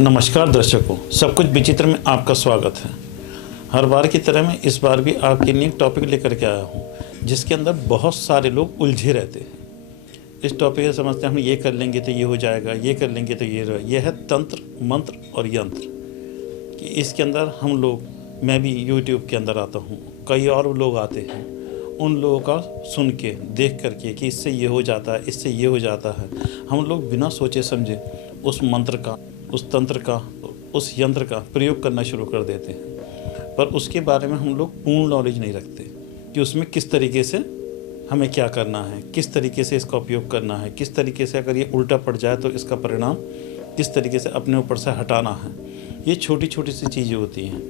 नमस्कार दर्शकों, सब कुछ विचित्र में आपका स्वागत है। हर बार की तरह मैं इस बार भी आपके लिए एक टॉपिक लेकर के आया हूँ, जिसके अंदर बहुत सारे लोग उलझे रहते हैं। इस टॉपिक से समझते हैं हम ये कर लेंगे तो ये हो जाएगा, ये कर लेंगे तो ये है तंत्र, मंत्र और यंत्र। कि इसके अंदर हम लोग, मैं भी यूट्यूब के अंदर आता हूँ, कई और लोग आते हैं, उन लोगों का सुन के देख करके कि इससे ये हो जाता है, इससे ये हो जाता है, हम लोग बिना सोचे समझे उस मंत्र का, उस तंत्र का, उस यंत्र का प्रयोग करना शुरू कर देते हैं। पर उसके बारे में हम लोग पूर्ण नॉलेज नहीं रखते कि उसमें किस तरीके से हमें क्या करना है, किस तरीके से इसका उपयोग करना है, किस तरीके से अगर ये उल्टा पड़ जाए तो इसका परिणाम किस तरीके से अपने ऊपर से हटाना है। ये छोटी छोटी सी चीज़ें होती हैं।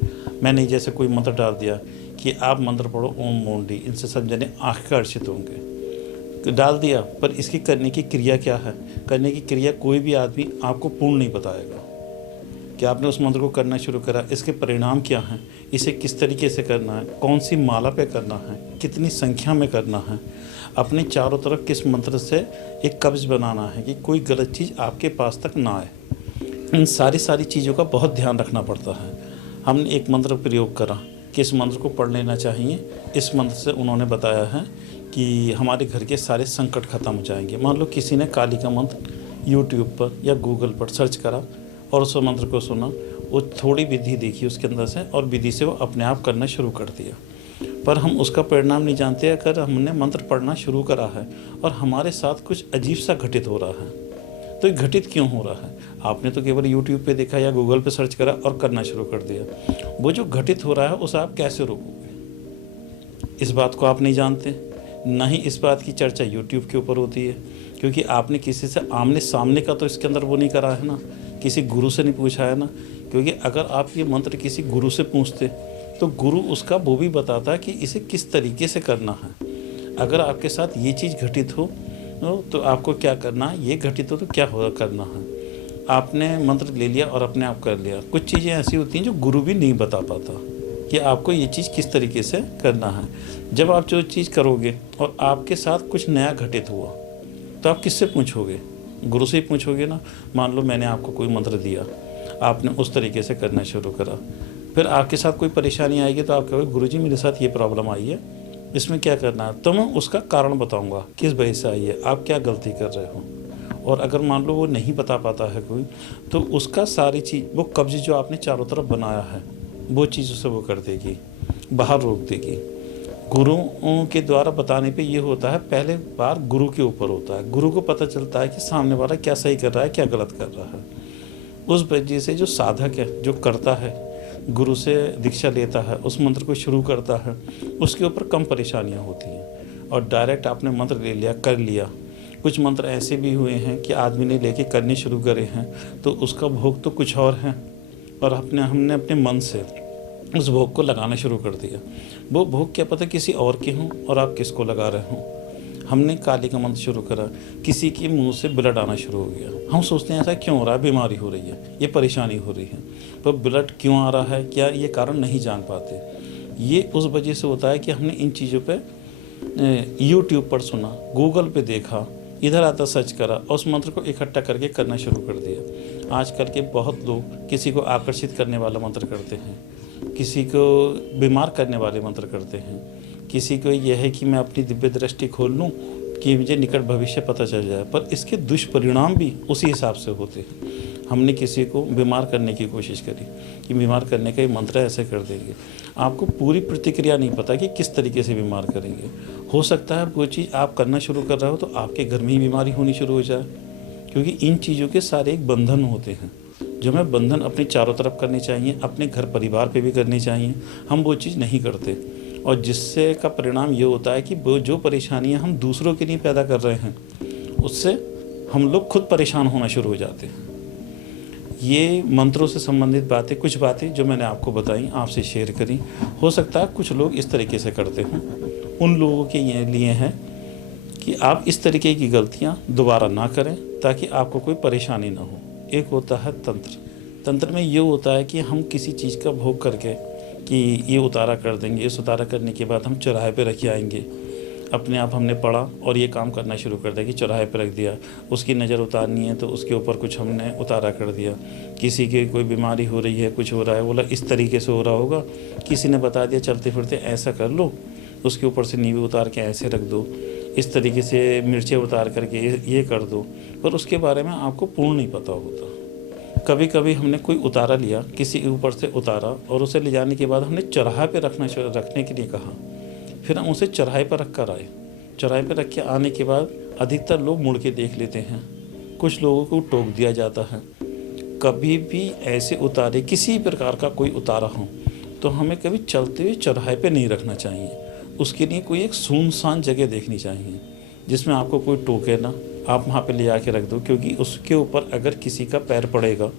मैंने जैसे कोई मंत्र डाल दिया कि आप मंत्र पढ़ो ओम मोंडी, इनसे सब जने आकर्षित होंगे, डाल दिया, पर इसकी करने की क्रिया क्या है, करने की क्रिया कोई भी आदमी आपको पूर्ण नहीं बताएगा कि आपने उस मंत्र को करना शुरू करा, इसके परिणाम क्या हैं, इसे किस तरीके से करना है, कौन सी माला पे करना है, कितनी संख्या में करना है, अपने चारों तरफ किस मंत्र से एक कब्ज बनाना है कि कोई गलत चीज़ आपके पास तक ना आए। इन सारी चीज़ों का बहुत ध्यान रखना पड़ता है। हमने एक मंत्र प्रयोग करा कि इस मंत्र को पढ़ लेना चाहिए, इस मंत्र से उन्होंने बताया है कि हमारे घर के सारे संकट खत्म हो जाएंगे। मान लो किसी ने काली का मंत्र यूट्यूब पर या गूगल पर सर्च करा और उस मंत्र को सुना, वो थोड़ी विधि देखी उसके अंदर से और विधि से वो अपने आप करना शुरू कर दिया। पर हम उसका परिणाम नहीं जानते। अगर हमने मंत्र पढ़ना शुरू करा है और हमारे साथ कुछ अजीब सा घटित हो रहा है, तो ये घटित क्यों हो रहा है? आपने तो केवल यूट्यूब पे देखा या गूगल पे सर्च करा और करना शुरू कर दिया। वो जो घटित हो रहा है उसे आप कैसे रोकोगे? इस बात को आप नहीं जानते, ना ही इस बात की चर्चा यूट्यूब के ऊपर होती है, क्योंकि आपने किसी से आमने सामने का तो इसके अंदर वो नहीं करा है ना, किसी गुरु से नहीं पूछा है ना। क्योंकि अगर आप ये मंत्र किसी गुरु से पूछते तो गुरु उसका वो भी बताता है कि इसे किस तरीके से करना है। अगर आपके साथ ये चीज़ घटित हो तो आपको क्या करना है, ये घटित हो तो क्या हो करना है। आपने मंत्र ले लिया और अपने आप कर लिया। कुछ चीज़ें ऐसी होती हैं जो गुरु भी नहीं बता पाता कि आपको ये चीज़ किस तरीके से करना है। जब आप जो चीज़ करोगे और आपके साथ कुछ नया घटित हुआ तो आप किससे पूछोगे? गुरु से ही पूछोगे ना। मान लो मैंने आपको कोई मंत्र दिया, आपने उस तरीके से करना शुरू करा, फिर आपके साथ कोई परेशानी आएगी तो आप कहोगे गुरुजी मेरे साथ ये प्रॉब्लम आई है, इसमें क्या करना है, तो मैं उसका कारण बताऊंगा किस वजह से आई है, आप क्या गलती कर रहे हो। और अगर मान लो वो नहीं बता पाता है कोई, तो उसका सारी चीज़, वो कब्ज जो आपने चारों तरफ बनाया है, वो चीज़ उसे वो कर देगी, बाहर रोक देगी। गुरुओं के द्वारा बताने पे ये होता है, पहले बार गुरु के ऊपर होता है। गुरु को पता चलता है कि सामने वाला क्या सही कर रहा है, क्या गलत कर रहा है। उस वजह से जो साधक है, जो करता है, गुरु से दीक्षा लेता है, उस मंत्र को शुरू करता है, उसके ऊपर कम परेशानियाँ होती हैं। और डायरेक्ट आपने मंत्र ले लिया, कर लिया। कुछ मंत्र ऐसे भी हुए हैं कि आदमी ने लेके करने शुरू करे हैं तो उसका भोग तो कुछ और है, और हमने अपने मन से उस भोग को लगाना शुरू कर दिया। वो भोग क्या पता किसी और के हों और आप किसको लगा रहे हों। हमने काली का मंत्र शुरू करा, किसी के मुंह से ब्लड आना शुरू हो गया। हम सोचते हैं ऐसा क्यों हो रहा है, बीमारी हो रही है, ये परेशानी हो रही है, पर ब्लड क्यों आ रहा है, क्या ये कारण नहीं जान पाते। ये उस वजह से होता है कि हमने इन चीज़ों पर यूट्यूब पर सुना, गूगल पे देखा, इधर आता सर्च करा और उस मंत्र को इकट्ठा करके करना शुरू कर दिया। आजकल के बहुत लोग किसी को आकर्षित करने वाला मंत्र करते हैं, किसी को बीमार करने वाले मंत्र करते हैं, किसी को यह है कि मैं अपनी दिव्य दृष्टि खोल लूँ कि मुझे निकट भविष्य पता चल जाए, पर इसके दुष्परिणाम भी उसी हिसाब से होते हैं। हमने किसी को बीमार करने की कोशिश करी कि बीमार करने का ये मंत्र ऐसे कर देंगे, आपको पूरी प्रतिक्रिया नहीं पता कि किस तरीके से बीमार करेंगे। हो सकता है वो चीज़ आप करना शुरू कर रहे हो तो आपके घर में ही बीमारी होनी शुरू हो जाए, क्योंकि इन चीज़ों के सारे एक बंधन होते हैं जो हमें बंधन अपने चारों तरफ करने चाहिए, अपने घर परिवार पे भी करनी चाहिए। हम वो चीज़ नहीं करते और जिससे का परिणाम ये होता है कि वो जो परेशानियां हम दूसरों के लिए पैदा कर रहे हैं, उससे हम लोग खुद परेशान होना शुरू हो जाते हैं। ये मंत्रों से संबंधित बातें, कुछ बातें जो मैंने आपको बताई, आपसे शेयर करी। हो सकता है कुछ लोग इस तरीके से करते हों, उन लोगों के लिए है कि आप इस तरीके की गलतियाँ दोबारा ना करें ताकि आपको कोई परेशानी ना हो। एक होता है तंत्र। तंत्र में ये होता है कि हम किसी चीज़ का भोग करके कि ये उतारा कर देंगे, इस उतारा करने के बाद हम चौराहे पे रख आएंगे, अपने आप हमने पढ़ा और ये काम करना शुरू कर दिया कि चौराहे पर रख दिया। उसकी नज़र उतारनी है तो उसके ऊपर कुछ हमने उतारा कर दिया। किसी की कोई बीमारी हो रही है, कुछ हो रहा है, बोला इस तरीके से हो रहा होगा, किसी ने बता दिया चलते फिरते ऐसा कर लो, उसके ऊपर से नींबू उतार के ऐसे रख दो, इस तरीके से मिर्चें उतार करके ये कर दो, पर उसके बारे में आपको पूर्ण नहीं पता होता। कभी कभी हमने कोई उतारा लिया, किसी ऊपर से उतारा और उसे ले जाने के बाद हमने चौराहे पे रखने के लिए कहा। फिर हम उसे चौराहे पर रख कर आए। चौराहे पर रख के आने के बाद अधिकतर लोग मुड़ के देख लेते हैं, कुछ लोगों को टोक दिया जाता है। कभी भी ऐसे उतारे, किसी प्रकार का कोई उतारा हो तो हमें कभी चलते हुए चौराहे पे नहीं रखना चाहिए। उसके लिए कोई एक सुनसान जगह देखनी चाहिए जिसमें आपको कोई टोके ना, आप वहाँ पे ले आके रख दो, क्योंकि उसके ऊपर अगर किसी का पैर पड़ेगा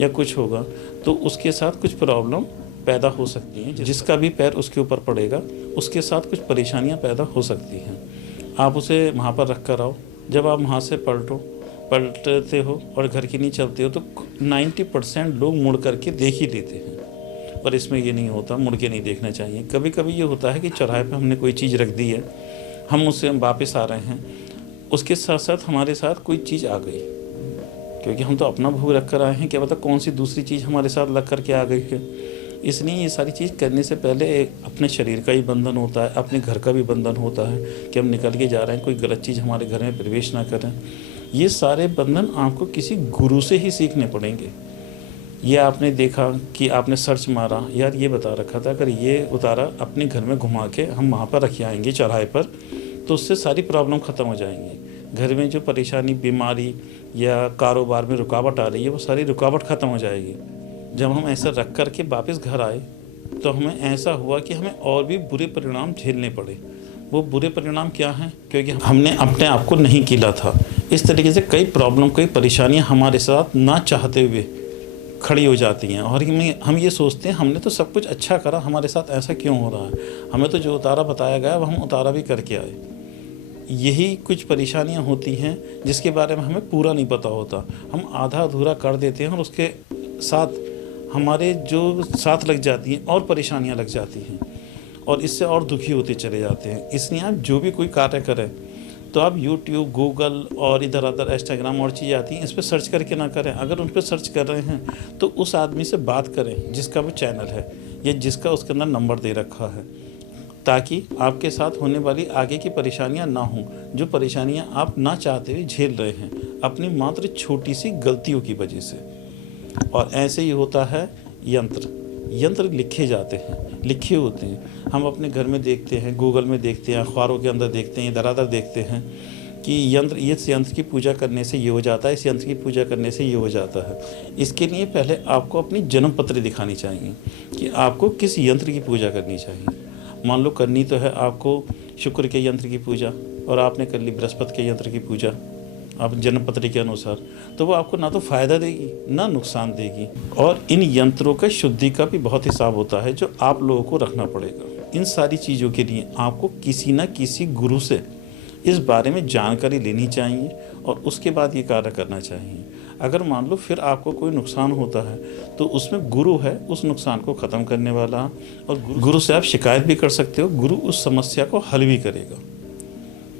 या कुछ होगा तो उसके साथ कुछ प्रॉब्लम पैदा हो सकती हैं। जिसका भी पैर उसके ऊपर पड़ेगा उसके साथ कुछ परेशानियां पैदा हो सकती हैं। आप उसे वहाँ पर रख कर आओ। जब आप वहाँ से पलटते हो और घर की नहीं चलते हो तो 90% लोग मुड़ करके देख ही लेते हैं, पर इसमें ये नहीं होता, मुड़ के नहीं देखना चाहिए। कभी कभी ये होता है कि चौराहे पर हमने कोई चीज़ रख दी है, हम उससे वापस आ रहे हैं, उसके साथ साथ हमारे साथ कोई चीज़ आ गई, क्योंकि हम तो अपना भोग रख कर आए हैं, क्या पता कौन सी दूसरी चीज़ हमारे साथ लग करके आ गई है। इसलिए ये सारी चीज़ करने से पहले अपने शरीर का ही बंधन होता है, अपने घर का भी बंधन होता है कि हम निकल के जा रहे हैं, कोई गलत चीज़ हमारे घर में प्रवेश ना करें। ये सारे बंधन आपको किसी गुरु से ही सीखने पड़ेंगे। ये आपने देखा कि आपने सर्च मारा, यार ये बता रखा था अगर ये उतारा अपने घर में घुमा के हम वहाँ पर रखे आएंगे चौराहे पर तो उससे सारी प्रॉब्लम ख़त्म हो जाएंगी। घर में जो परेशानी, बीमारी या कारोबार में रुकावट आ रही है वो सारी रुकावट ख़त्म हो जाएगी। जब हम ऐसा रख कर के वापस घर आए तो हमें ऐसा हुआ कि हमें और भी बुरे परिणाम झेलने पड़े। वो बुरे परिणाम क्या हैं? क्योंकि हमने अपने आप को नहीं कीला था। इस तरीके से कई प्रॉब्लम, कई परेशानियां हमारे साथ ना चाहते हुए खड़ी हो जाती हैं और हम ये सोचते हैं हमने तो सब कुछ अच्छा करा, हमारे साथ ऐसा क्यों हो रहा है। हमें तो जो उतारा बताया गया वो हम उतारा भी करके आए। यही कुछ परेशानियां होती हैं जिसके बारे में हमें पूरा नहीं पता होता। हम आधा अधूरा कर देते हैं और उसके साथ हमारे जो साथ लग जाती हैं और परेशानियां लग जाती हैं और इससे और दुखी होते चले जाते हैं। इसलिए आप जो भी कोई कार्य करें तो आप यूट्यूब, गूगल और इधर उधर इंस्टाग्राम और चीज़ें आती हैं, इस पर सर्च करके ना करें। अगर उन पर सर्च कर रहे हैं तो उस आदमी से बात करें जिसका वो चैनल है या जिसका उसके अंदर नंबर दे रखा है, ताकि आपके साथ होने वाली आगे की परेशानियां ना हों, जो परेशानियां आप ना चाहते हुए झेल रहे हैं अपनी मात्र छोटी सी गलतियों की वजह से। और ऐसे ही होता है यंत्र लिखे जाते हैं, लिखे होते हैं। हम अपने घर में देखते हैं, गूगल में देखते हैं, अखबारों के अंदर देखते हैं, इधर उधर देखते हैं कि इस यंत्र की पूजा करने से ये हो जाता है, इस यंत्र की पूजा करने से ये हो जाता है। इसके लिए पहले आपको अपनी जन्म पत्री दिखानी चाहिए कि आपको किस यंत्र की पूजा करनी चाहिए। मान लो करनी तो है आपको शुक्र के यंत्र की पूजा और आपने कर ली बृहस्पति के यंत्र की पूजा आप जन्म पत्री के अनुसार, तो वो आपको ना तो फ़ायदा देगी ना नुकसान देगी। और इन यंत्रों का शुद्धि का भी बहुत हिसाब होता है जो आप लोगों को रखना पड़ेगा। इन सारी चीज़ों के लिए आपको किसी न किसी गुरु से इस बारे में जानकारी लेनी चाहिए और उसके बाद ये कार्य करना चाहिए। अगर मान लो फिर आपको कोई नुकसान होता है तो उसमें गुरु है उस नुकसान को ख़त्म करने वाला, और गुरु से आप शिकायत भी कर सकते हो, गुरु उस समस्या को हल भी करेगा।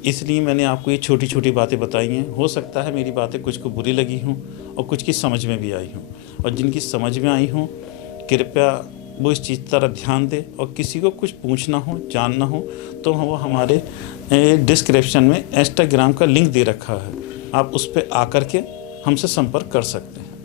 इसलिए मैंने आपको ये छोटी छोटी बातें बताई हैं। हो सकता है मेरी बातें कुछ को बुरी लगी हों और कुछ की समझ में भी आई हों, और जिनकी समझ में आई हों कृपया वो इस चीज़ तरह ध्यान दें। और किसी को कुछ पूछना हो, जानना हो तो वो हमारे डिस्क्रिप्शन में इंस्टाग्राम का लिंक दे रखा है, आप उस पर आकर के हमसे संपर्क कर सकते हैं।